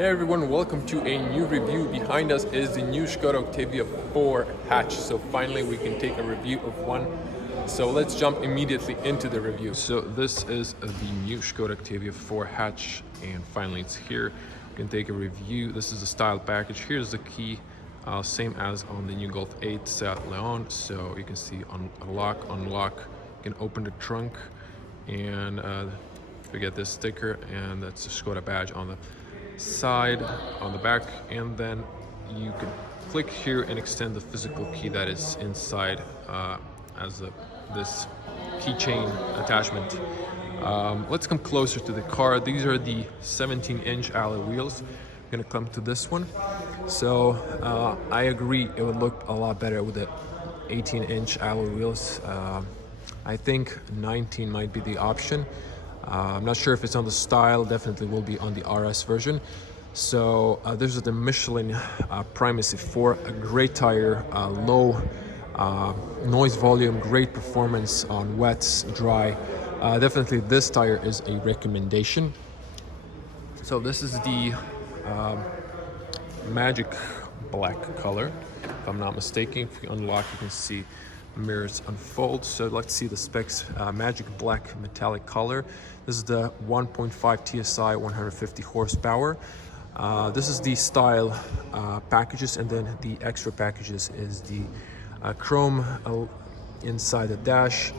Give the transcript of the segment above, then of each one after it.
Hey everyone, welcome to a new review. Behind us is the new Škoda Octavia 4 hatch. So finally we can take a review of one. So let's jump immediately into the review. So this is the new Škoda Octavia 4 hatch and finally it's here. We can take a review. This is the style package. Here's the key, same as on the new Golf 8 Seat Leon. So you can see unlock. You can open the trunk and we get this sticker and that's the Škoda badge on the side, on the back, and then you can click here and extend the physical key that is inside as this keychain attachment. Let's come closer to the car. These are the 17-inch alloy wheels. I'm gonna come to this one. So I agree it would look a lot better with the 18-inch alloy wheels. I think 19 might be the option. I'm not sure if it's on the style, definitely will be on the RS version. So this is the Michelin Primacy 4, a great tire, low noise volume, great performance on wets, dry. Definitely this tire is a recommendation. So this is the magic black color, if I'm not mistaken. If we unlock, you can see mirrors unfold. So let's see the specs. Magic black metallic color. This is the 1.5 TSI 150 horsepower. This is the style packages, and then the extra packages is the chrome inside the dash,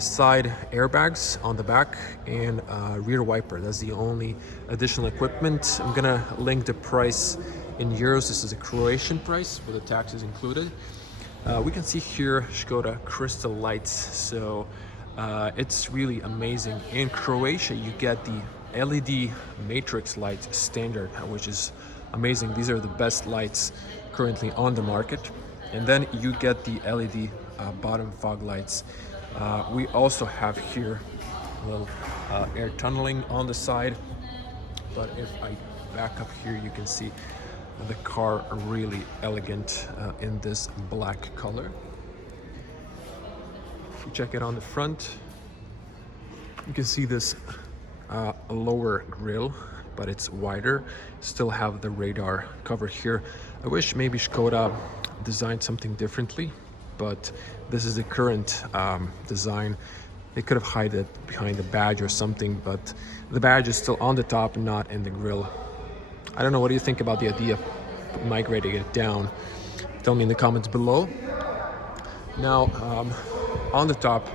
side airbags on the back, and rear wiper. That's the only additional equipment. I'm gonna link the price in euros. This is a Croatian price with the taxes included. We can see here Škoda crystal lights, so it's really amazing. In Croatia you get the LED matrix light standard, which is amazing. These are the best lights currently on the market, and then you get the LED bottom fog lights. We also have here a little air tunneling on the side, but if I back up here you can see the car really elegant in this black color. If we check it on the front, you can see this lower grille, but it's wider. Still have the radar cover here. I wish maybe Škoda designed something differently, but this is the current design. They could have hid it behind the badge or something, but the badge is still on the top, not in the grille. I don't know, what do you think about the idea of migrating it down? Tell me in the comments below. Now, on the top,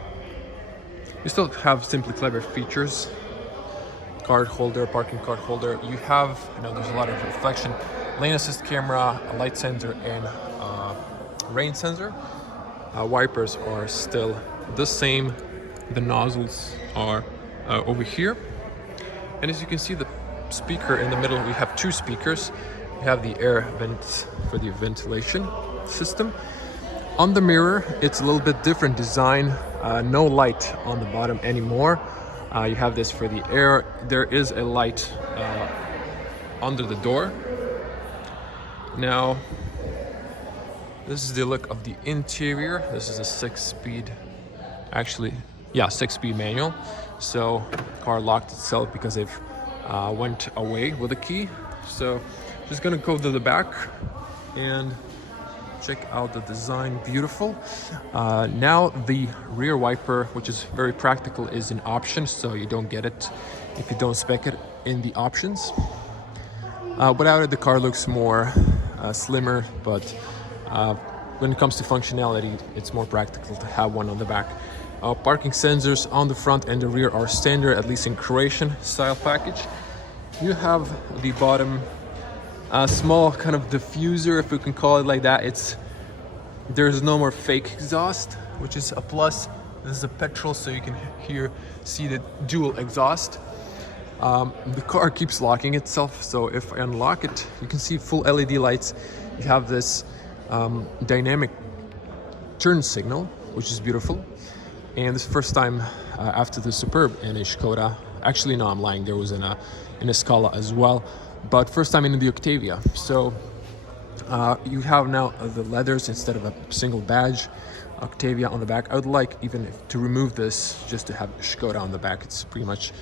you still have simply clever features. Card holder, parking card holder. You have, there's a lot of reflection, lane assist camera, a light sensor, and rain sensor. Wipers are still the same. The nozzles are over here. And as you can see, the speaker in the middle, we have two speakers. We have the air vents for the ventilation system. On the mirror, it's a little bit different design. No light on the bottom anymore. You have this for the air. There is a light under the door. Now, this is the look of the interior. This is a 6-speed, actually, yeah, 6-speed manual. So the car locked itself because they've went away with the key. So just gonna go to the back and check out the design. Beautiful. Now the rear wiper, which is very practical, is an option, so you don't get it if you don't spec it in the options. Without it, the car looks more slimmer, but when it comes to functionality, it's more practical to have one on the back. Parking sensors on the front and the rear are standard, at least in Croatian style package. You have the bottom small kind of diffuser, if we can call it like that. There's no more fake exhaust, which is a plus. This is a Petrol, so you can see the dual exhaust. The car keeps locking itself, so if I unlock it, you can see full LED lights. You have this dynamic turn signal, which is beautiful. And this is the first time after the Superb in a Škoda. Actually, no, I'm lying. There was in a Skoda as well, but first time in the Octavia. So you have now the leathers instead of a single badge. Octavia on the back. I would like even to remove this just to have Škoda on the back. It's pretty much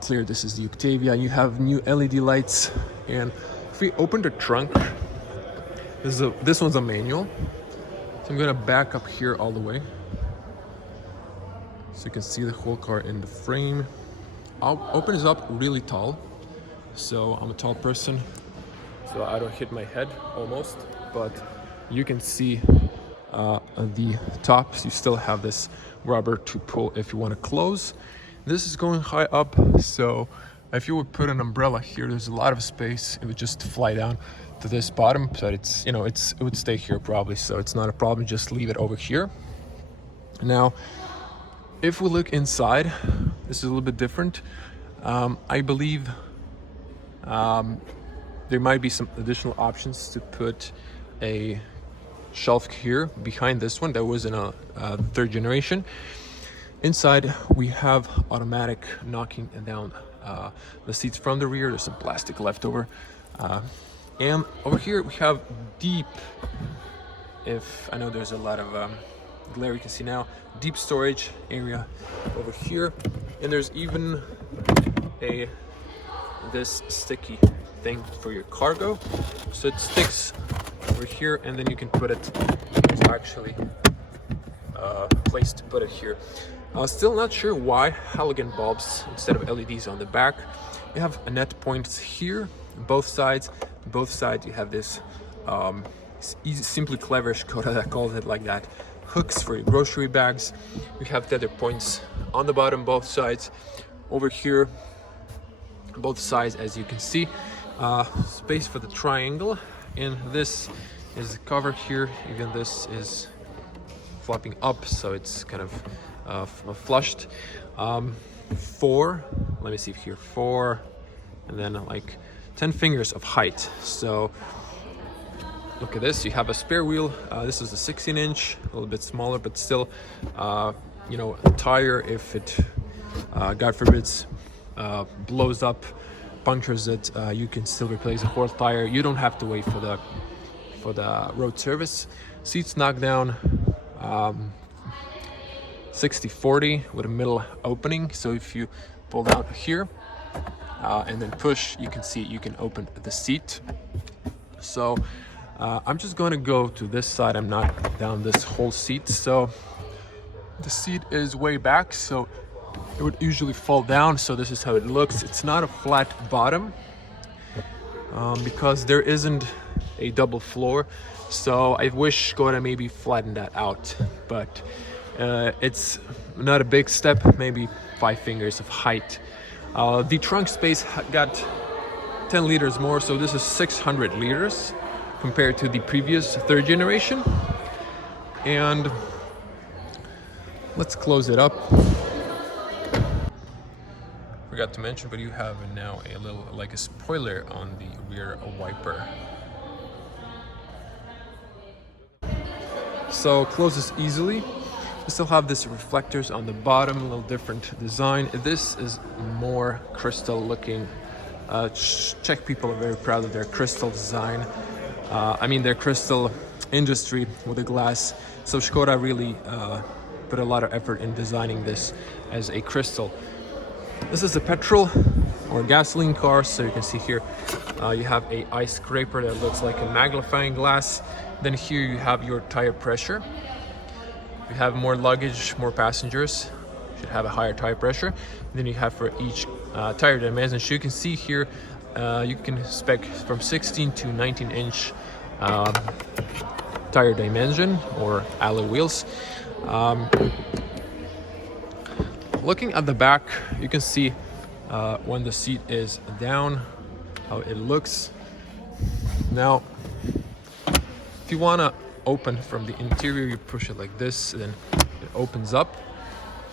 clear. This is the Octavia. You have new LED lights, and if we open the trunk, this one's a manual. So I'm gonna back up here all the way, so you can see the whole car in the frame. I'll open this up really tall, so I'm a tall person, so I don't hit my head almost, but you can see the tops. You still have this rubber to pull if you want to close. This is going high up, so if you would put an umbrella here, there's a lot of space. It would just fly down to this bottom, but it's, you know, it would stay here probably, so it's not a problem. Just leave it over here. Now, if we look inside, this is a little bit different. I believe there might be some additional options to put a shelf here behind this one that was in a third generation. Inside we have automatic knocking down the seats from the rear. There's some plastic left over, and over here we have deep, if I know there's a lot of glare, you can see now, deep storage area over here, and there's even this sticky thing for your cargo, so it sticks over here, and then you can put it. There's actually a place to put it here. Still not sure why halogen bulbs instead of LEDs on the back. You have a net points here, both sides. Both sides you have this simply clever Škoda that calls it like that, hooks for your grocery bags. You have tether points on the bottom, both sides. Over here, both sides, as you can see, space for the triangle, and this is the cover here. Even this is flopping up, so it's kind of flushed. Four, let me see here, 4 and then like 10 fingers of height. So look at this, you have a spare wheel. This is a 16-inch, a little bit smaller, but still, you know, a tire, if it God forbids blows up, punctures it, you can still replace a whole tire. You don't have to wait for the road service. Seats knocked down 60/40 with a middle opening, so if you pull down here and then push, you can see you can open the seat. So I'm just going to go to this side. I'm not down this whole seat, so the seat is way back, so it would usually fall down. So this is how it looks. It's not a flat bottom because there isn't a double floor, so I wish Škoda maybe flattened that out, but it's not a big step, maybe 5 fingers of height. The trunk space got 10 liters more, so this is 600 liters compared to the previous third generation. And let's close it up. Forgot to mention, but you have now a little, like a spoiler on the rear wiper. So closes easily. You still have this reflectors on the bottom, a little different design. This is more crystal looking. Czech people are very proud of their crystal design. I mean, their crystal industry with the glass. So Škoda really put a lot of effort in designing this as a crystal. This is a petrol or gasoline car, so you can see here you have a ice scraper that looks like a magnifying glass. Then here you have your tire pressure. You have more luggage, more passengers, should have a higher tire pressure. Then you have for each tire dimension. So you can see here, you can spec from 16 to 19-inch tire dimension or alloy wheels. Looking at the back, you can see when the seat is down, how it looks. Now, if you want to open from the interior, you push it like this, then it opens up.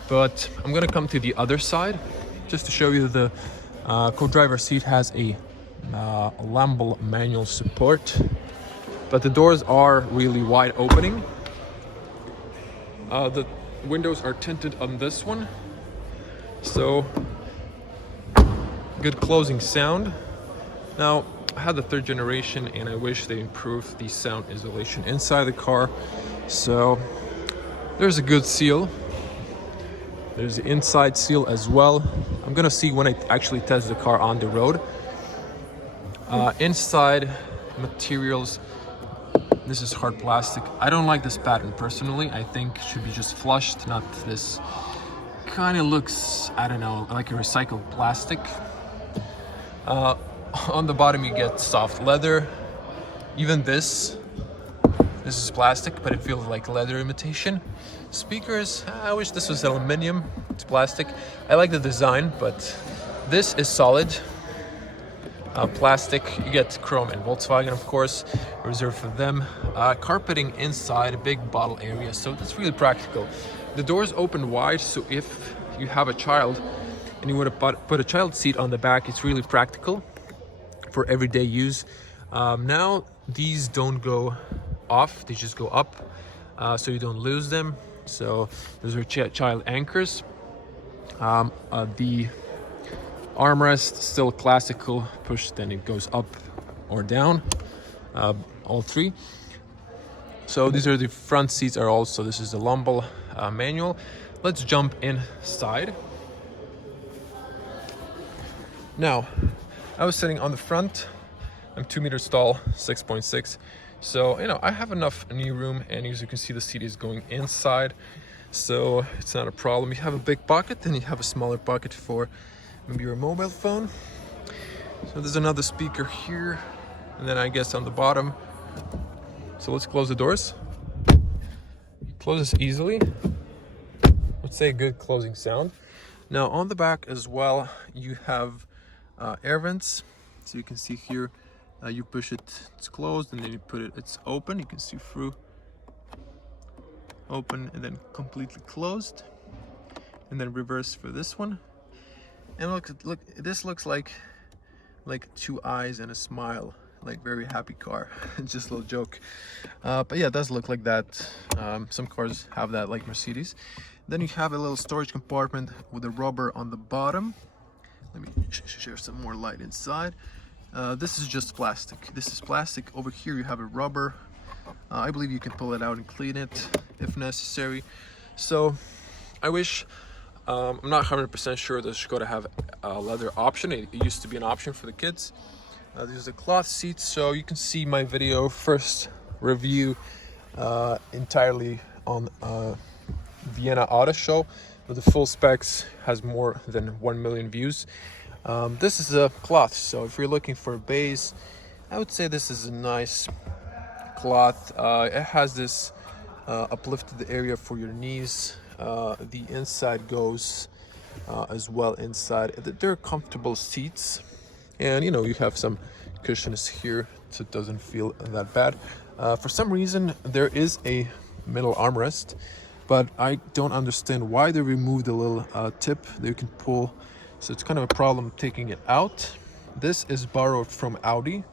But I'm gonna come to the other side just to show you the co-driver seat has a Lambo manual support, but the doors are really wide opening. The windows are tinted on this one, so good closing sound. Now, I had the third generation and I wish they improved the sound isolation inside the car. So there's a good seal. There's the inside seal as well. I'm gonna see when I actually test the car on the road. Inside materials, this is hard plastic. I don't like this pattern personally. I think it should be just flushed, not this kind of looks, I don't know, like a recycled plastic. On the bottom you get soft leather. Even this is plastic, but it feels like leather imitation. Speakers, I wish this was aluminum. It's plastic. I like the design, but this is solid. Plastic. You get chrome and Volkswagen, of course, reserved for them. Carpeting inside, a big bottle area, so that's really practical. The doors open wide, so if you have a child and you want to put a child seat on the back, it's really practical for everyday use. Now these don't go off, they just go up, so you don't lose them. So those are child anchors. The armrest, still classical, push, then it goes up or down, all three. So these are the front seats are also, this is the lumbar manual. Let's jump inside. Now, I was sitting on the front. I'm 2 meters tall, 6.6. So, you know, I have enough knee room, and as you can see, the seat is going inside. So it's not a problem. You have a big pocket, then you have a smaller pocket for maybe your mobile phone. So there's another speaker here, and then I guess on the bottom. So let's close the doors. Close this easily. Let's say a good closing sound. Now on the back as well, you have air vents. So you can see here, you push it, it's closed, and then you put it, it's open. You can see through, open, and then completely closed, and then reverse for this one. And look, this looks like two eyes and a smile, like very happy car. Just a little joke, but yeah, it does look like that. Some cars have that, like Mercedes. Then you have a little storage compartment with a rubber on the bottom. Let me share some more light inside. This is just plastic. This is plastic. Over here you have a rubber. I believe you can pull it out and clean it if necessary. So I wish, I'm not 100% sure that Škoda have a leather option. It used to be an option for the kids. There's the cloth seats, so you can see my video first review entirely on Vienna Auto Show with the full specs, has more than 1 million views. This is a cloth, so if you're looking for a base, I would say this is a nice cloth. It has this uplifted area for your knees. The inside goes as well inside. They're comfortable seats, and you know, you have some cushions here, so it doesn't feel that bad. For some reason there is a middle armrest, but I don't understand why they removed the little tip that you can pull. So it's kind of a problem taking it out. This is borrowed from Audi.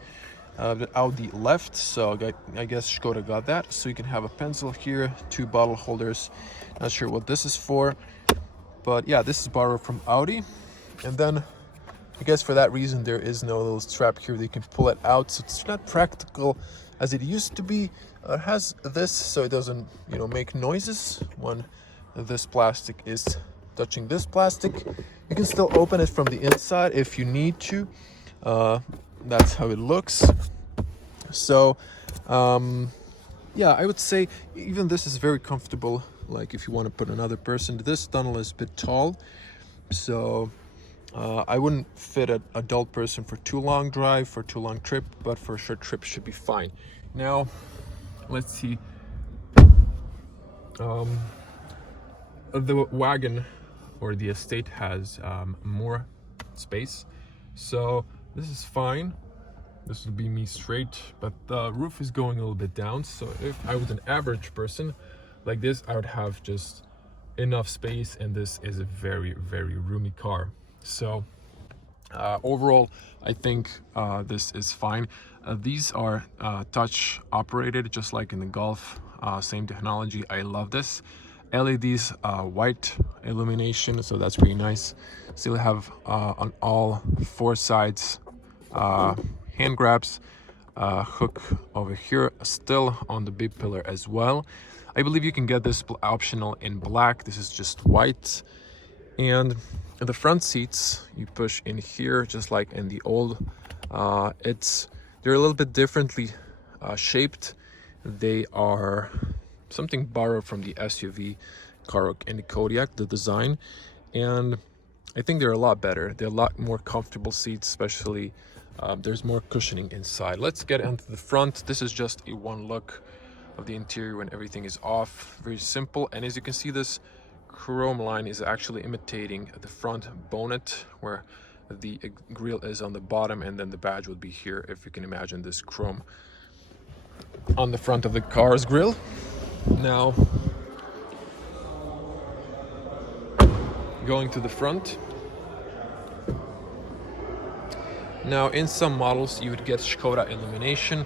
The Audi left, so I guess Škoda got that. So you can have a pencil here, 2 bottle holders. Not sure what this is for, but yeah, this is borrowed from Audi. And then I guess for that reason there is no little strap here that you can pull it out, so it's not practical as it used to be. It has this so it doesn't, you know, make noises when this plastic is touching this plastic. You can still open it from the inside if you need to. That's how it looks. So yeah, I would say even this is very comfortable, like if you want to put another person. This tunnel is a bit tall, so I wouldn't fit an adult person for too long drive, for too long trip, but for a short trip should be fine. Now let's see, the wagon or the estate has more space, so this is fine. This will be me straight, but the roof is going a little bit down, so if I was an average person like this, I would have just enough space, and this is a very, very roomy car. So overall, I think this is fine. These are touch operated, just like in the Golf, same technology. I love this. LEDs, white illumination, so that's pretty nice. Still have on all 4 sides hand grabs, hook over here, still on the B-pillar as well. I believe you can get this optional in black. This is just white. And the front seats, you push in here just like in the old. They're a little bit differently shaped. They are something borrowed from the SUV car in the Kodiaq, the design, and I think they're a lot better. They're a lot more comfortable seats, especially there's more cushioning inside. Let's get into the front. This is just a one look of the interior when everything is off. Very simple, and as you can see, this chrome line is actually imitating the front bonnet, where the grille is on the bottom and then the badge would be here, if you can imagine this chrome on the front of the car's grille. Now, going to the front. Now, in some models you would get Škoda illumination,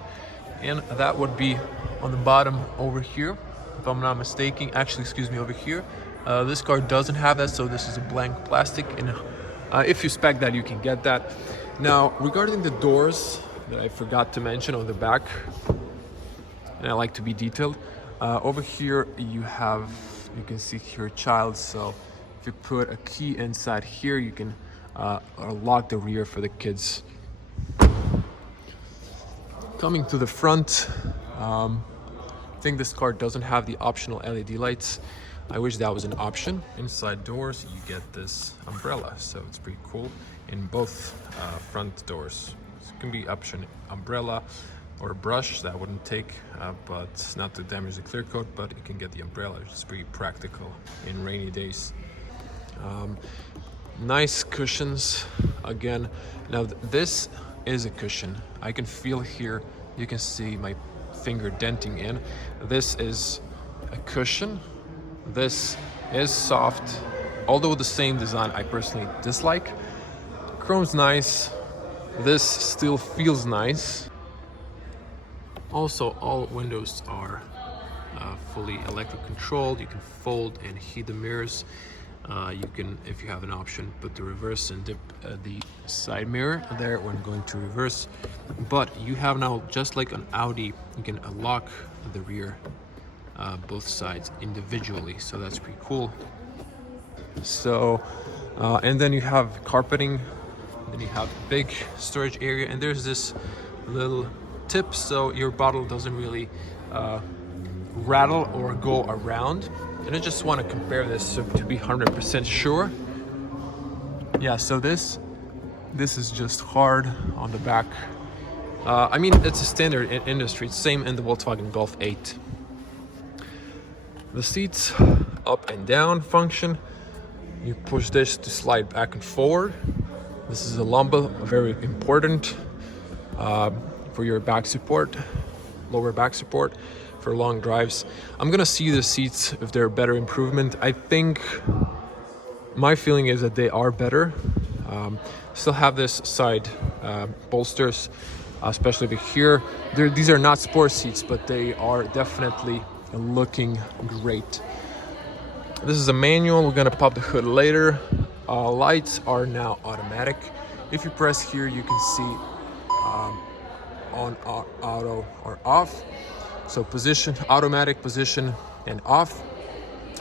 and that would be on the bottom over here, if I'm not mistaken. Actually, excuse me, over here. This car doesn't have that, so this is a blank plastic, and if you spec that, you can get that. Now, regarding the doors that I forgot to mention on the back, and I like to be detailed, over here you can see here child, so if you put a key inside here, you can lock the rear for the kids. Coming to the front, I think this car doesn't have the optional LED lights. I wish that was an option. Inside doors, you get this umbrella, so it's pretty cool in both front doors. So it can be option umbrella or a brush, that wouldn't take, but not to damage the clear coat, but you can get the umbrella, which is pretty practical in rainy days. Nice cushions again. Now this is a cushion. I can feel here, you can see my finger denting in. This is a cushion. This is soft, although the same design I personally dislike. Chrome's nice. This still feels nice. Also, all windows are fully electric controlled. You can fold and heat the mirrors. You can, if you have an option, put the reverse and dip the side mirror there when going to reverse. But you have now, just like an Audi, you can lock the rear both sides individually, so that's pretty cool. So and then you have carpeting, then you have big storage area, and there's this little tip so your bottle doesn't really rattle or go around. And I just want to compare this to be 100% sure. Yeah, so this is just hard on the back. I mean, it's a standard in industry. It's same in the Volkswagen Golf 8. The seats up and down function. You push this to slide back and forward. This is a lumbar, very important for your back support, lower back support for long drives. I'm gonna see the seats if they're a better improvement. I think my feeling is that they are better. Still have this side bolsters, especially over here. These are not sport seats, but they are definitely looking great. This is a manual. We're gonna pop the hood later. Lights are now automatic. If you press here, you can see on, auto, or off. So position, automatic position, and off.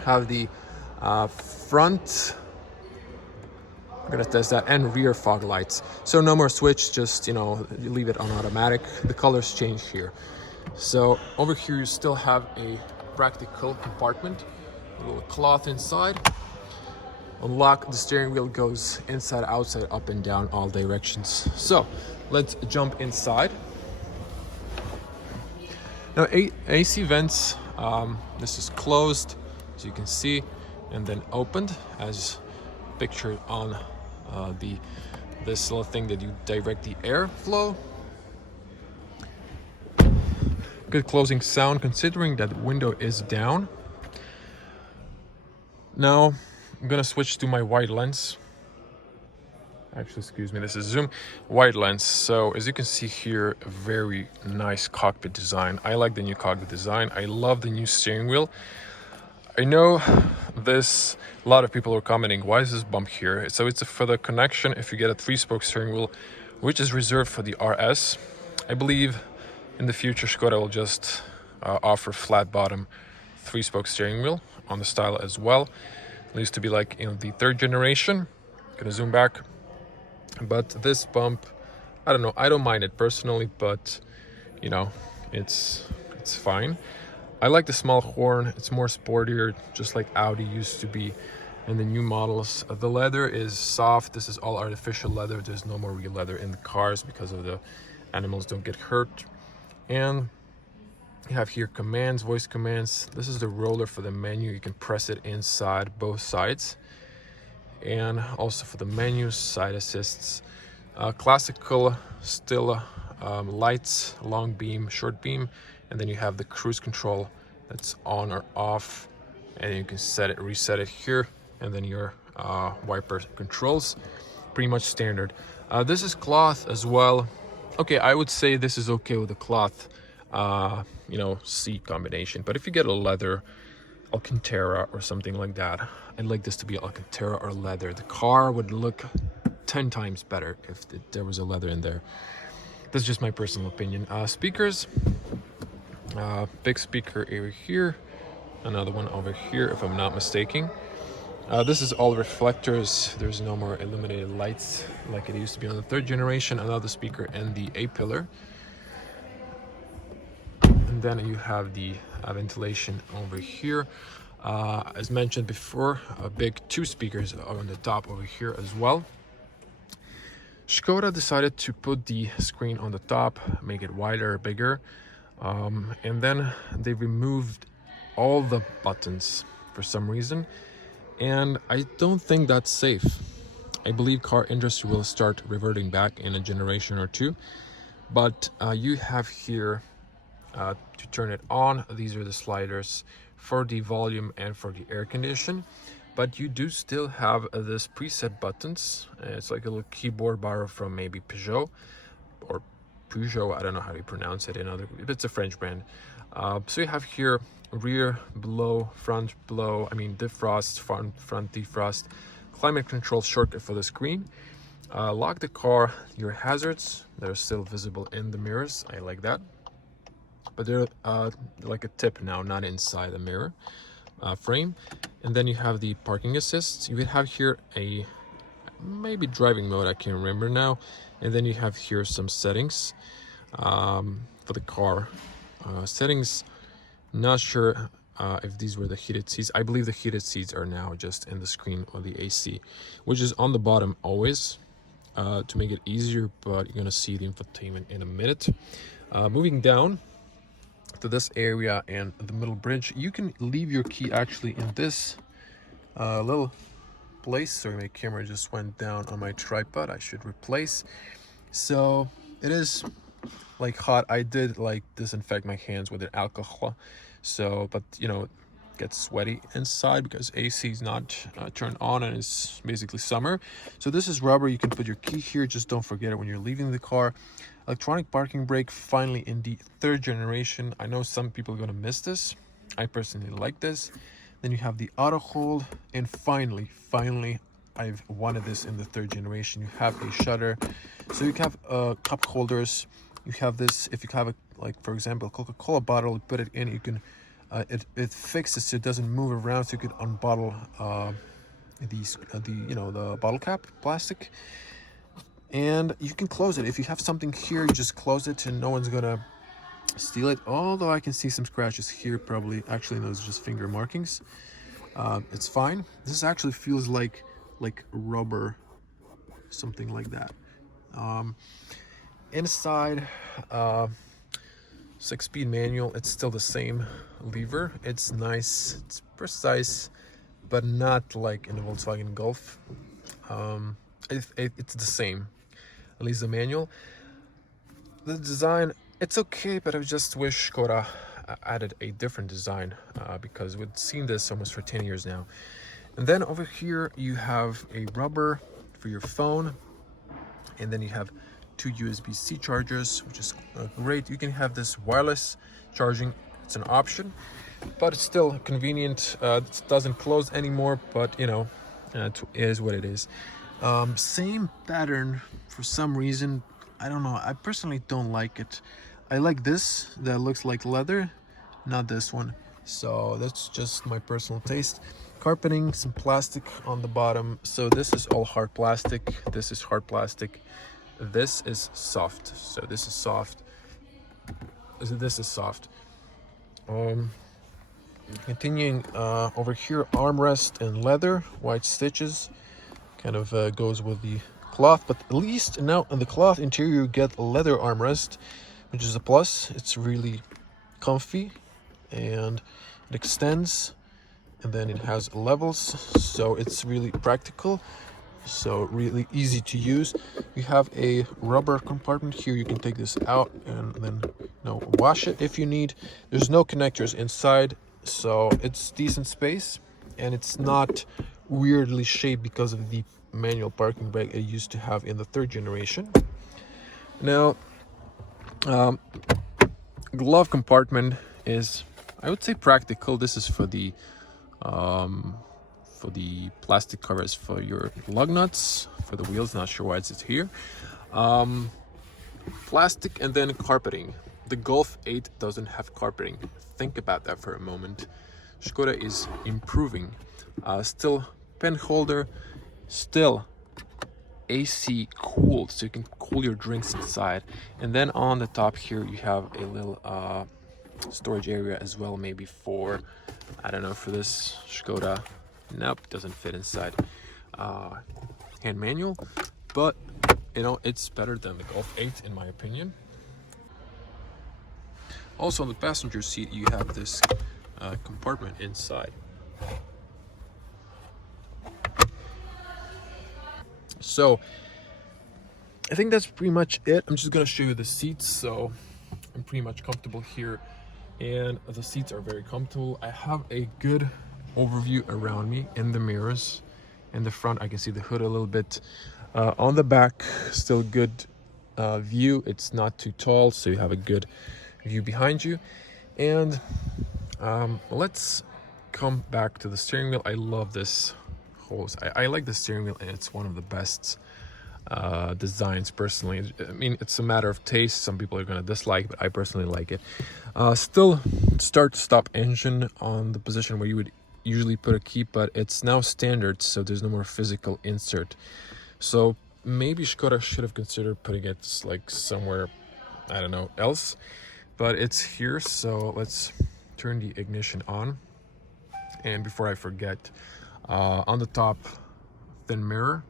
Have the front, I'm gonna test that, and rear fog lights. So no more switch, just, you know, you leave it on automatic. The colors change here. So over here you still have a practical compartment, a little cloth inside. Unlock, the steering wheel goes inside, outside, up and down, all directions. So let's jump inside. Now AC vents, this is closed, as you can see, and then opened as pictured on this little thing that you direct the airflow. Good closing sound considering that the window is down. Now I'm gonna switch to my wide lens. Actually, excuse me, this is zoom, wide lens. So as you can see here, a very nice cockpit design. I like the new cockpit design. I love the new steering wheel. I know this, a lot of people are commenting, why is this bump here? So it's for the connection if you get a 3-spoke steering wheel, which is reserved for the RS. I believe in the future Škoda will just offer flat bottom 3-spoke steering wheel on the style as well. It used to be like in the 3rd generation. Gonna zoom back. But this bump, I don't know, I don't mind it personally, but you know, it's fine. I like the small horn. It's more sportier, just like Audi used to be in the new models. The leather is soft. This is all artificial leather. There's no more real leather in the cars because of the animals don't get hurt. And you have here commands, voice commands. This is the roller for the menu. You can press it inside both sides. And also for the menus, side assists, classical still lights, long beam, short beam, and then you have the cruise control that's on or off, and you can set it, reset it here, and then your wiper controls. Pretty much standard. This is cloth as well. Okay, I would say this is okay with the cloth, you know, seat combination. But if you get a leather, Alcantara or something like that, I'd like this to be Alcantara or leather. The car would look 10 times better if there was a leather in there. That's just my personal opinion. Speakers, big speaker over here, another one over here if I'm not mistaken. This is all reflectors. There's no more illuminated lights like it used to be on the 3rd generation. Another speaker and the A-pillar. And then you have the ventilation over here. As mentioned before, big 2 speakers are on the top over here as well. Škoda decided to put the screen on the top, make it wider, bigger, and then they removed all the buttons for some reason, and I don't think that's safe. I believe car industry will start reverting back in a generation or 2, but you have here to turn it on. These are the sliders for the volume and for the air condition, but you do still have this preset buttons. It's like a little keyboard borrowed from maybe Peugeot or Peugeot, I don't know how you pronounce it in other, it's a French brand. So you have here rear blow, front blow, I mean defrost, front defrost, climate control shortcut for the screen. Lock the car, your hazards, they're still visible in the mirrors. I like that. But they're like a tip now, not inside the mirror frame. And then you have the parking assist. You would have here a maybe driving mode, I can't remember now. And then you have here some settings for the car. Settings, not sure if these were the heated seats. I believe the heated seats are now just in the screen or the AC, which is on the bottom always to make it easier, but you're gonna see the infotainment in a minute. Moving down to this area and the middle bridge, you can leave your key actually in this little place. Sorry, my camera just went down on my tripod. I should replace. So it is like hot. I did like disinfect my hands with an alcohol, so but you know, it gets sweaty inside because AC is not turned on and it's basically summer. So this is rubber. You can put your key here, just don't forget it when you're leaving the car. Electronic parking brake, finally in the 3rd generation. I know some people are gonna miss this. I personally like this. Then you have the auto hold, and finally I've wanted this in the 3rd generation. You have a shutter, so you can have cup holders. You have this, if you have a, like for example, Coca-Cola bottle, you put it in, you can it fixes so it doesn't move around, so you could unbottle the bottle cap plastic, and you can close it. If you have something here, you just close it and no one's gonna steal it. Although I can see some scratches here, probably actually no, it's just finger markings. It's fine. This actually feels like rubber, something like that. Inside, 6-speed manual. It's still the same lever. It's nice, it's precise, but not like in the Volkswagen Golf. It's the same, at least the manual. The design, it's okay, but I just wish Škoda added a different design because we've seen this almost for 10 years now. And then over here you have a rubber for your phone, and then you have 2 USB-C chargers, which is great. You can have this wireless charging, it's an option, but it's still convenient. It doesn't close anymore, but you know, it is what it is. Same pattern for some reason, I don't know, I personally don't like it. I like this that looks like leather, not this one, so that's just my personal taste. carpeting, some plastic on the bottom. So this is all hard plastic. This is hard plastic. This is soft. So this is soft. This is soft. Continuing over here, armrest in leather, white stitches, kind of goes with the cloth, but at least now in the cloth interior you get a leather armrest, which is a plus. It's really comfy and it extends, and then it has levels, so it's really practical, so really easy to use. You have a rubber compartment here. You can take this out and then wash it if you need. There's no connectors inside, so it's decent space, and it's not weirdly shaped because of the manual parking brake it used to have in the 3rd generation. Now, glove compartment is, I would say, practical. This is for the plastic covers for your lug nuts, for the wheels. Not sure why it's here. Plastic, and then carpeting. The Golf 8 doesn't have carpeting. Think about that for a moment. Škoda is improving. Still pen holder, still AC cooled, so you can cool your drinks inside. And then on the top here you have a little storage area as well, maybe for, I don't know, for this Škoda. Nope, doesn't fit inside. Hand manual, but it's better than the Golf 8 in my opinion. Also on the passenger seat you have this compartment inside. So I think that's pretty much it. I'm just gonna show you the seats. So I'm pretty much comfortable here, and the seats are very comfortable. I have a good overview around me in the mirrors. In the front I can see the hood a little bit. On the back, still good view. It's not too tall, so you have a good view behind you. And let's come back to the steering wheel. I love this hose. I like the steering wheel, and it's one of the best designs personally. I mean, it's a matter of taste. Some people are going to dislike, but I personally like it. Still start stop engine on the position where you would usually put a key, but it's now standard, so there's no more physical insert. So maybe Škoda should have considered putting it like somewhere, I don't know, else, but it's here. So let's turn the ignition on. And before I forget, on the top, thin mirror,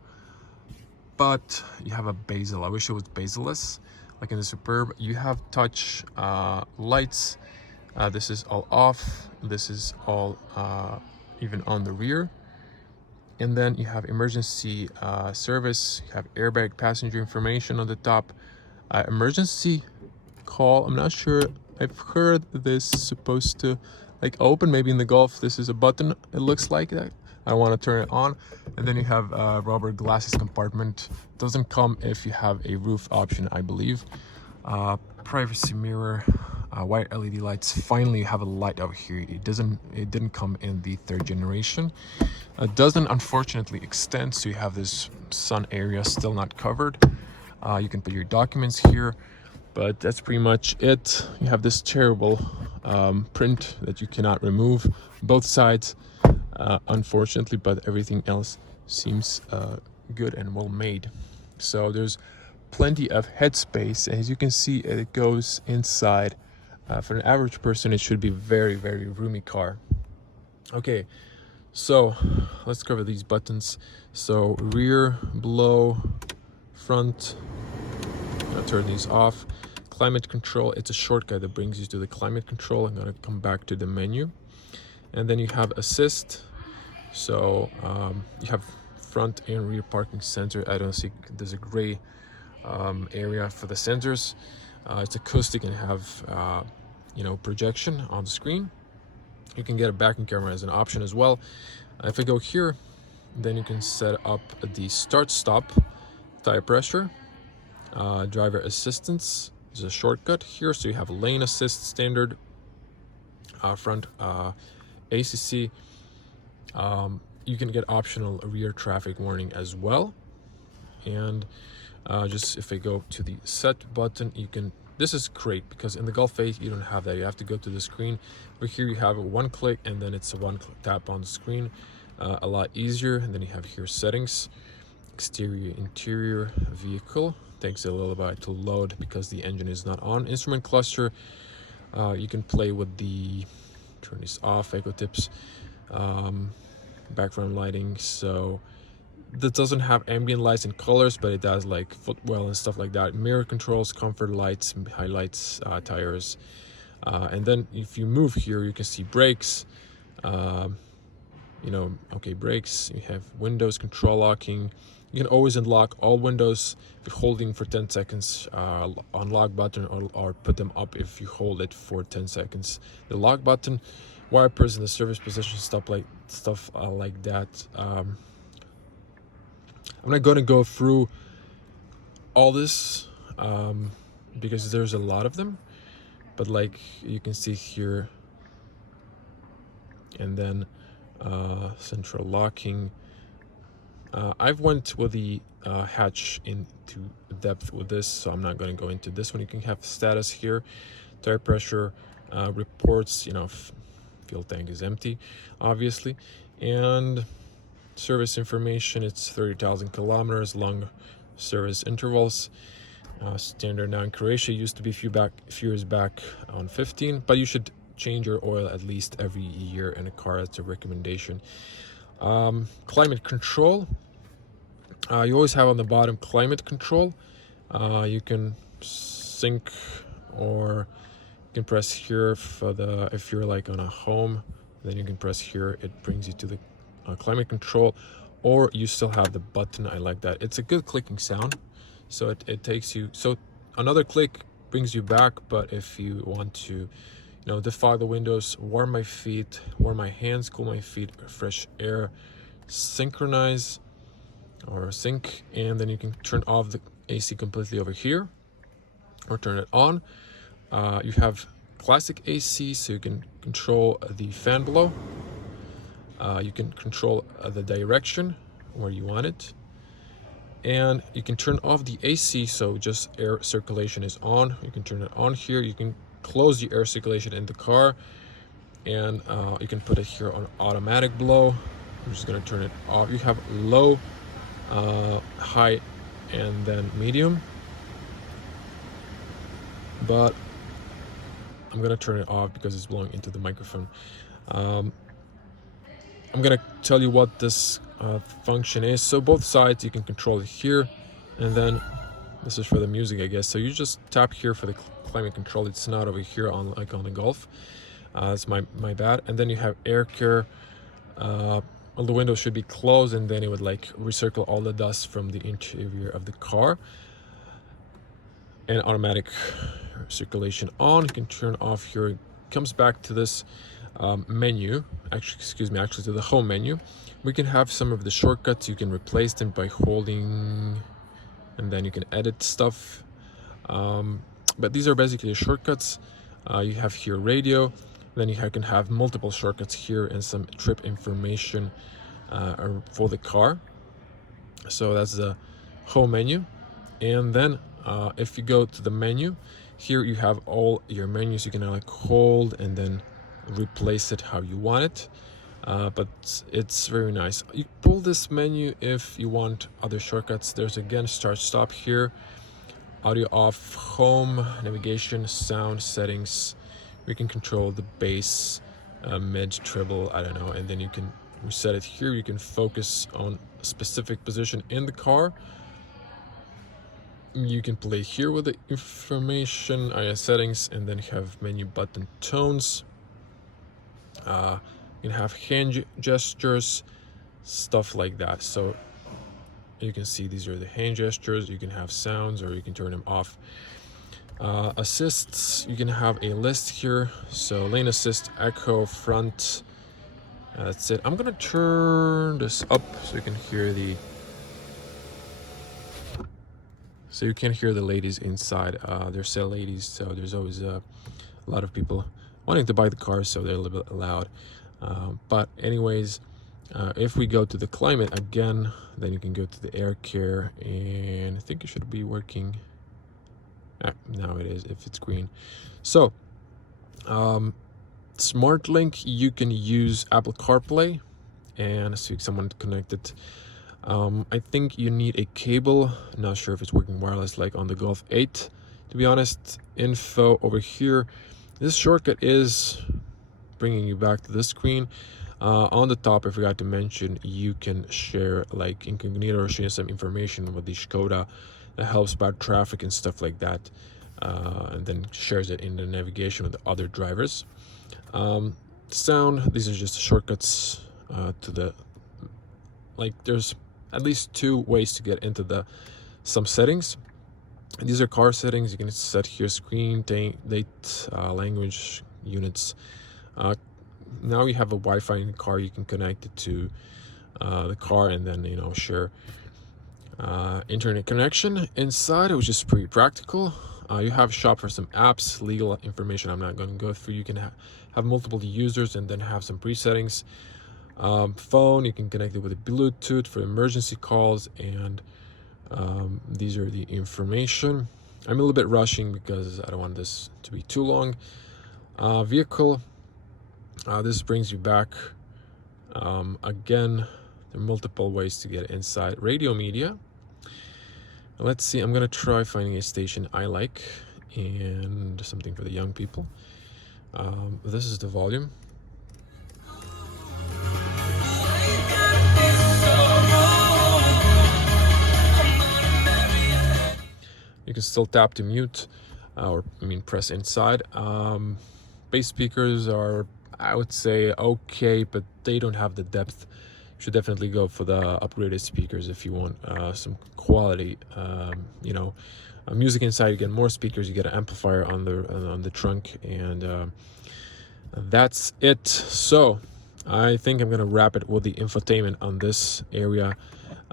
but you have a bezel. I wish it was bezel-less, like in the Superb. You have touch lights. This is all off. This is all even on the rear. And then you have emergency service. You have airbag, passenger information on the top. Emergency call. I'm not sure. I've heard this is supposed to like open. Maybe in the Golf this is a button. It looks like that. I want to turn it on. And then you have rubber glasses compartment. Doesn't come if you have a roof option, I believe. Privacy mirror, white LED lights. Finally you have a light over here. It didn't come in the 3rd generation. It doesn't unfortunately extend, so you have this sun area still not covered. You can put your documents here, but that's pretty much it. You have this terrible print that you cannot remove, both sides, unfortunately, but everything else seems good and well made. So there's plenty of headspace. As you can see, it goes inside. For an average person, it should be very, very roomy car. Okay, so let's cover these buttons. So rear, blow, front. I'm gonna turn these off. Climate control, it's a shortcut that brings you to the climate control. I'm gonna come back to the menu. And then you have assist. So you have front and rear parking sensor. I don't see, there's a gray area for the sensors. It's acoustic and have projection on the screen. You can get a backing camera as an option as well. If I go here, then you can set up the start stop, tire pressure, driver assistance. There's a shortcut here, so you have lane assist standard, front ACC. You can get optional rear traffic warning as well. And just if I go to the set button, you can, this is great because in the Golf 8 you don't have that. You have to go to the screen. But here you have a one click, and then it's a one tap on the screen. a lot easier. And then you have here settings, exterior, interior, vehicle. Takes a little bit to load because the engine is not on. Instrument cluster, you can play with the, turn this off, echo tips, background lighting. So that doesn't have ambient lights and colors, but it does like footwell and stuff like that. Mirror controls, comfort lights, highlights, tires. And then if you move here, you can see brakes. Okay, brakes. You have windows, control locking. You can always unlock all windows if you're holding for 10 seconds. Unlock button, or put them up if you hold it for 10 seconds. The lock button, wipers in the service position, stuff like that. I'm not going to go through all this because there's a lot of them, but like you can see here, and then central locking. I've went with the hatch into depth with this, so I'm not going to go into this one. You can have status here, tire pressure reports, fuel tank is empty, obviously, and service information. It's 30,000 kilometers, long service intervals. Standard now in Croatia, used to be a few years back on 15, but you should change your oil at least every year in a car. That's a recommendation. Climate control, you always have on the bottom climate control. You can sync, or you can press here for if you're like on a home, then you can press here, it brings you to the climate control, or you still have the button. I like that. It's a good clicking sound, so it takes you, so another click brings you back. But if you want to defog the windows, warm my feet, warm my hands, cool my feet, fresh air, synchronize or sync, and then you can turn off the AC completely over here or turn it on. You have classic AC, so you can control the fan blow. You can control the direction where you want it, and you can turn off the AC, so just air circulation is on. You can turn it on here. You can close the air circulation in the car, and you can put it here on automatic blow. I'm just going to turn it off. You have low, high, and then medium, but I'm going to turn it off because it's blowing into the microphone. I'm going to tell you what this function is. So both sides you can control it here, and then this is for the music, I guess. So you just tap here for the climate control. It's not over here on the Golf. That's my bad. And then you have air care. All the windows should be closed, and then it would like recircle all the dust from the interior of the car. And automatic circulation on. You can turn off here. It comes back to this menu, actually to the home menu. We can have some of the shortcuts. You can replace them by holding, and then you can edit stuff, but these are basically the shortcuts. You have here radio, then you can have multiple shortcuts here, and some trip information for the car. So that's the home menu. And then if you go to the menu, here you have all your menus. You can like hold and then replace it how you want it, but it's very nice. You pull this menu if you want other shortcuts. There's again start stop here, audio off, home, navigation, sound, settings. We can control the bass, mid, treble, I don't know, and then you can reset it here. You can focus on a specific position in the car. You can play here with the information, settings, and then you have menu button tones. You can have hand gestures, stuff like that. So you can see these are the hand gestures. You can have sounds, or you can turn them off. Assists, you can have a list here. So lane assist, echo, front. That's it. I'm gonna turn this up so you can hear the ladies inside. They're sale ladies, so there's always a lot of people wanting to buy the car, so they're a little bit loud. But anyways, if we go to the climate again, then you can go to the air care, and I think it should be working. Now it is, if it's green. So Smart Link, you can use Apple CarPlay and see someone connected. I think you need a cable. Not sure if it's working wireless like on the Golf 8, to be honest. Info over here. This shortcut is bringing you back to this screen. On the top, I forgot to mention, you can share like incognito or share some information with the Škoda that helps about traffic and stuff like that, and then shares it in the navigation with the other drivers. Sound, these are just shortcuts to the, like, there's at least 2 ways to get into some settings. And these are car settings. You can set here screen, date, language, units. Now you have a Wi-Fi in the car. You can connect it to the car and then, you know, share internet connection inside, which is pretty practical. You have shop for some apps, legal information I'm not going to go through. You can have multiple users and then have some presettings. Phone, you can connect it with a Bluetooth for emergency calls, and these are the information. I'm a little bit rushing because I don't want this to be too long. Vehicle, this brings you back. Again, there are multiple ways to get inside. Radio media. Let's see, I'm gonna try finding a station I like and something for the young people. This is the volume. You can still tap to mute, or press inside. Bass speakers are, I would say, okay, but they don't have the depth. You should definitely go for the upgraded speakers if you want some quality. Music inside. You get more speakers. You get an amplifier on the trunk, and that's it. So I think I'm gonna wrap it with the infotainment on this area.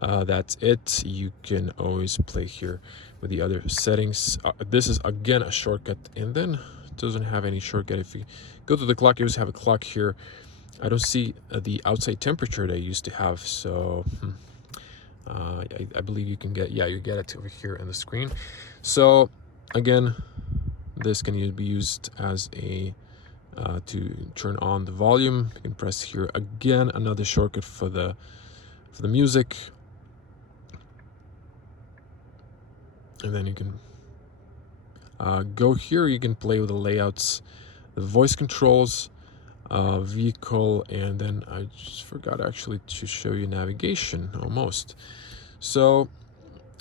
That's it. You can always play here with the other settings. This is again a shortcut, and then it doesn't have any shortcut. If you go to the clock, you just have a clock here. I don't see the outside temperature that I used to have, so I believe you can get, you get it over here on the screen. So again, this can be used as a to turn on the volume. You can press here again, another shortcut for the music, and then you can go here. You can play with the layouts, the voice controls, vehicle, and then I just forgot actually to show you navigation almost. So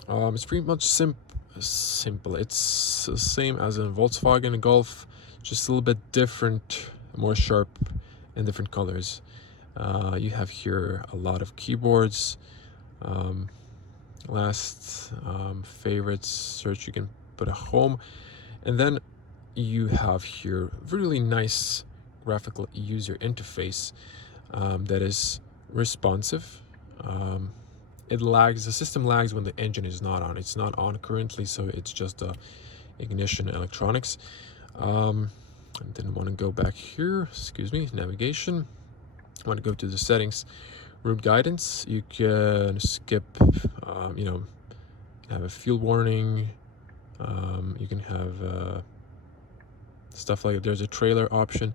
it's pretty much simple. It's the same as a Volkswagen Golf, just a little bit different, more sharp, and different colors. You have here a lot of keyboards. Favorites, search, you can put a home, and then you have here really nice graphical user interface that is responsive. The system lags when the engine is not on. It's not on currently, so it's just ignition electronics. I didn't want to go back here, excuse me, navigation. I want to go to the settings, route guidance. You can skip, have a fuel warning. You can have stuff like, there's a trailer option,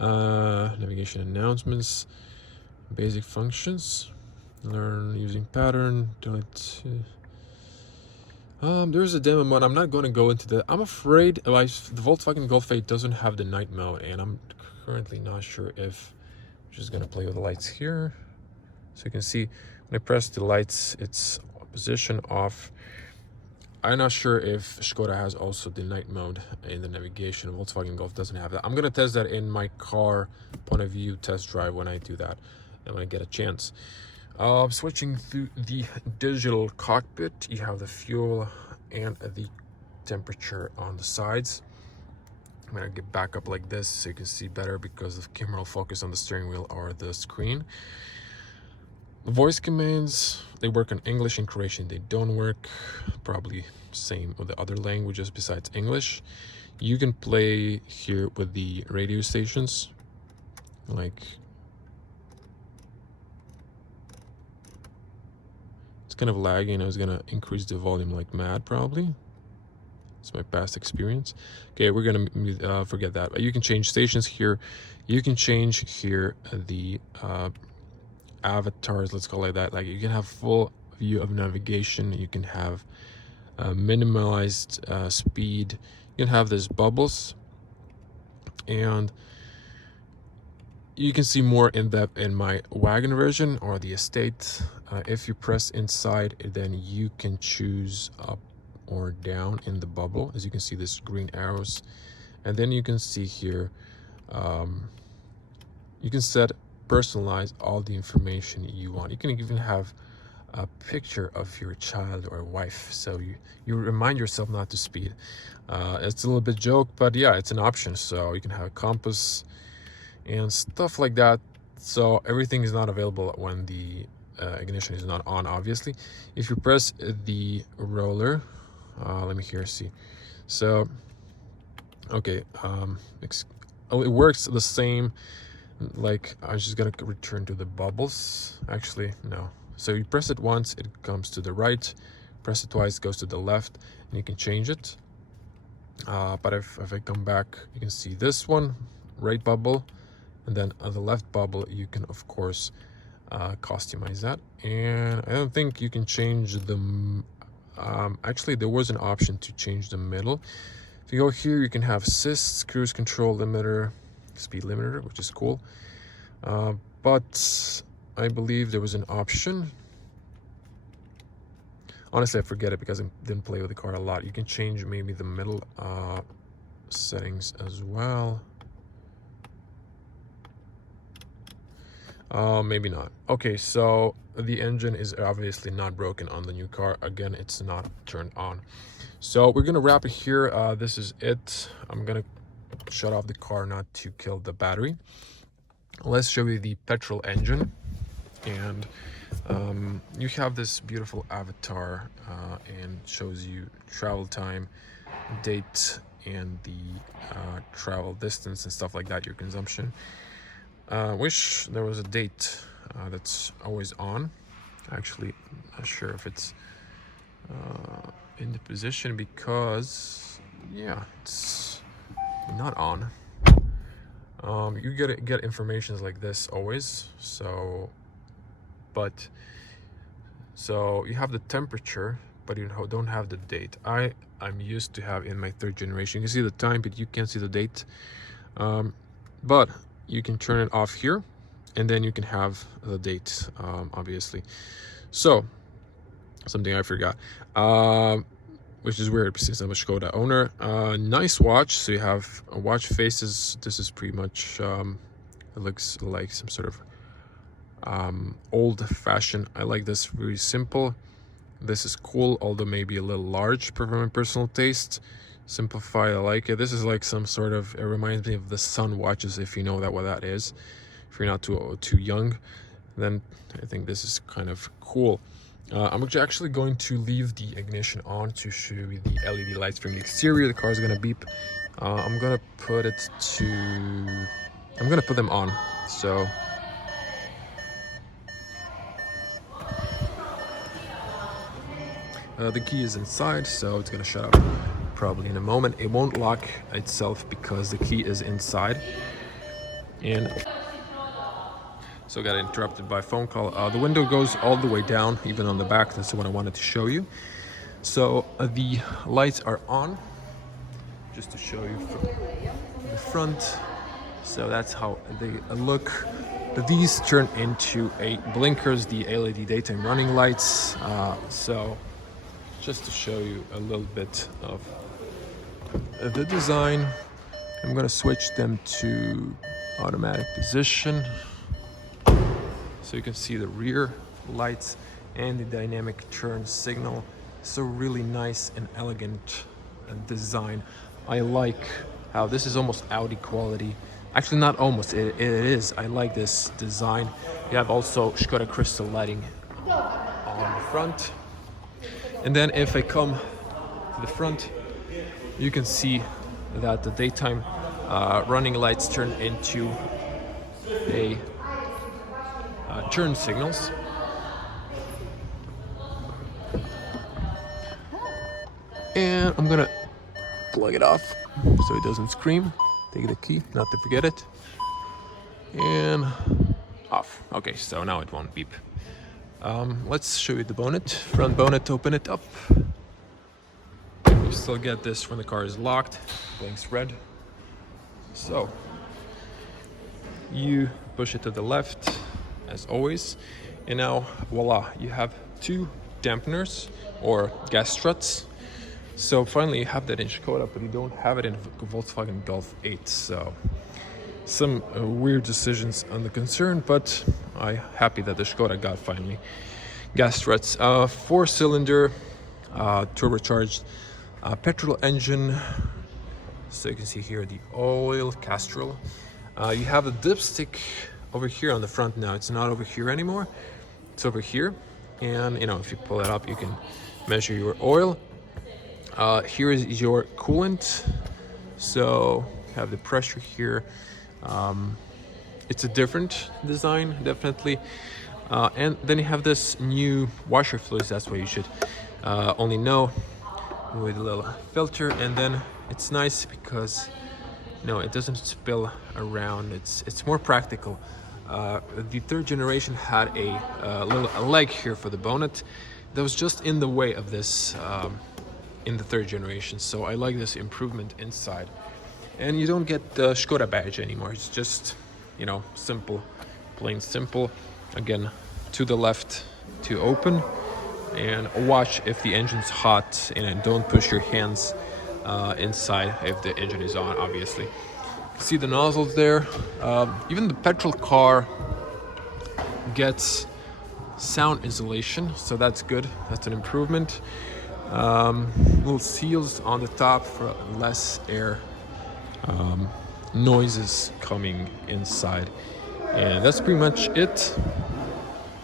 navigation announcements, basic functions, learn using pattern, delete. There's a demo mode. I'm not going to go into that. I'm afraid the Volkswagen Golf 8 doesn't have the night mode, and I'm currently not sure if I'm just going to play with the lights here. So you can see when I press the lights, it's position off. I'm not sure if Škoda has also the night mode in the navigation. Volkswagen Golf doesn't have that. I'm going to test that in my car point of view test drive when I do that and when I get a chance. Switching to the digital cockpit, you have the fuel and the temperature on the sides. I'm going to get back up like this so you can see better because the camera will focus on the steering wheel or the screen. The voice commands, they work in English and Croatian. They don't work, probably same with the other languages besides English. You can play here with the radio stations, like it's kind of lagging. I was gonna increase the volume like mad probably. It's my past experience. Okay, we're gonna forget that. But you can change stations here. You can change here the avatars, let's call it that. Like you can have full view of navigation, you can have minimalized speed, you can have these bubbles, and you can see more in depth in my wagon version or the estate. If you press inside, then you can choose up or down in the bubble. As you can see, this green arrows, and then you can see here you can personalize all the information you want. You can even have a picture of your child or wife, so you remind yourself not to speed. It's a little bit joke, but yeah, it's an option. So you can have a compass and stuff like that. So everything is not available when the ignition is not on, obviously. If you press the roller, let me here see. So okay, it works the same. Like I'm just gonna return to the bubbles. Actually, no. So you press it once, it comes to the right. Press it twice, it goes to the left, and you can change it. But if I come back, you can see this one, right bubble, and then on the left bubble, you can of course customize that. And I don't think you can change the. Actually, there was an option to change the middle. If you go here, you can have assist, cruise control limiter, speed limiter, which is cool. But I believe there was an option. Honestly, I forget it because I didn't play with the car a lot. You can change maybe the middle settings as well. Maybe not. Okay, so the engine is obviously not broken on the new car. Again, it's not turned on. So we're gonna wrap it here. This is it. I'm gonna shut off the car not to kill the battery. Let's show you the petrol engine. And you have this beautiful avatar and shows you travel time, date, and the travel distance and stuff like that, your consumption. Wish there was a date that's always on. Actually, not sure if it's in the position because yeah, it's not on. You get informations like this always. So you have the temperature, but you don't have the date. I'm used to have in my third generation. You can see the time, but you can't see the date. But you can turn it off here, and then you can have the date, obviously. So something I forgot, which is weird since I'm a Škoda owner. Nice watch. So you have a watch faces. This is pretty much it looks like some sort of old-fashioned. I like this, really simple. This is cool, although maybe a little large for my personal taste. Simplified, I like it. This is like some sort of, it reminds me of the Sun watches, if you know what that is. If you're not too young, then I think this is kind of cool. I'm actually going to leave the ignition on to show you the LED lights from the exterior. The car is gonna beep. I'm gonna put them on. So the key is inside, so it's gonna shut up probably in a moment. It won't lock itself because the key is inside. And so I got interrupted by a phone call. The window goes all the way down, even on the back. That's what I wanted to show you. So the lights are on, just to show you from the front. So that's how they look. These turn into blinkers, the LED daytime running lights. So just to show you a little bit of the design, I'm gonna switch them to automatic position. So you can see the rear lights and the dynamic turn signal. So really nice and elegant design. I like how this is almost Audi quality. Actually, not almost, it is. I like this design. You have also Škoda crystal lighting on the front. And then if I come to the front, you can see that the daytime running lights turn into turn signals. And I'm gonna plug it off so it doesn't scream. Take the key, not to forget it. And Off. Okay, so now it won't beep. Let's show you the bonnet. Front bonnet, open it up. You still get this when the car is locked. Blinks red. So you push it to the left, as always, and now voila, you have two dampeners or gas struts. So finally you have that in Škoda, but you don't have it in Volkswagen Golf 8. So some weird decisions on the concern, but I'm happy that the Škoda got finally gas struts. 4-cylinder turbocharged petrol engine. So you can see here the oil castrol. You have the dipstick over here on the front now. It's not over here anymore. It's over here. And you know, if you pull it up, you can measure your oil. Here is your coolant. So you have the pressure here. It's a different design, definitely. And then you have this new washer fluids. That's what you should only know, with a little filter. And then it's nice because no, it doesn't spill around. It's more practical. The third generation had a leg here for the bonnet that was just in the way of this in the third generation. So I like this improvement inside. And you don't get the Škoda badge anymore. It's just, you know, simple, plain simple. Again, to the left to open, and watch if the engine's hot, and don't push your hands inside if the engine is on, obviously. See the nozzles there. Even the petrol car gets sound insulation, so that's good. That's an improvement. Little seals on the top for less air noises coming inside, and that's pretty much it.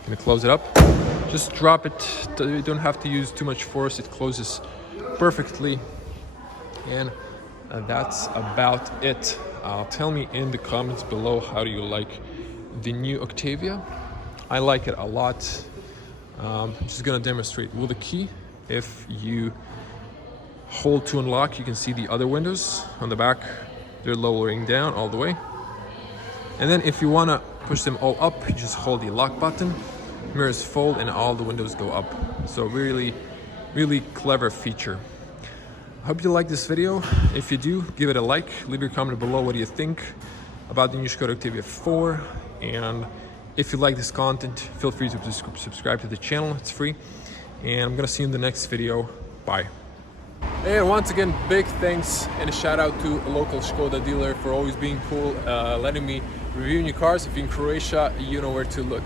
Gonna close it up. Just drop it. You don't have to use too much force. It closes perfectly, and that's about it. Tell me in the comments below, how do you like the new Octavia? I like it a lot. I'm just gonna demonstrate with the key. If you hold to unlock, you can see the other windows on the back. They're lowering down all the way. And then if you wanna push them all up, you just hold the lock button. Mirrors fold and all the windows go up. So really, really clever feature. I hope you like this video. If you do, give it a like. Leave your comment below. What do you think about the new Škoda Octavia 4? And if you like this content, feel free to subscribe to the channel. It's free. And I'm gonna see you in the next video. Bye. Hey, and once again, big thanks and a shout out to a local Škoda dealer for always being cool, letting me review new cars. If you're in Croatia, you know where to look.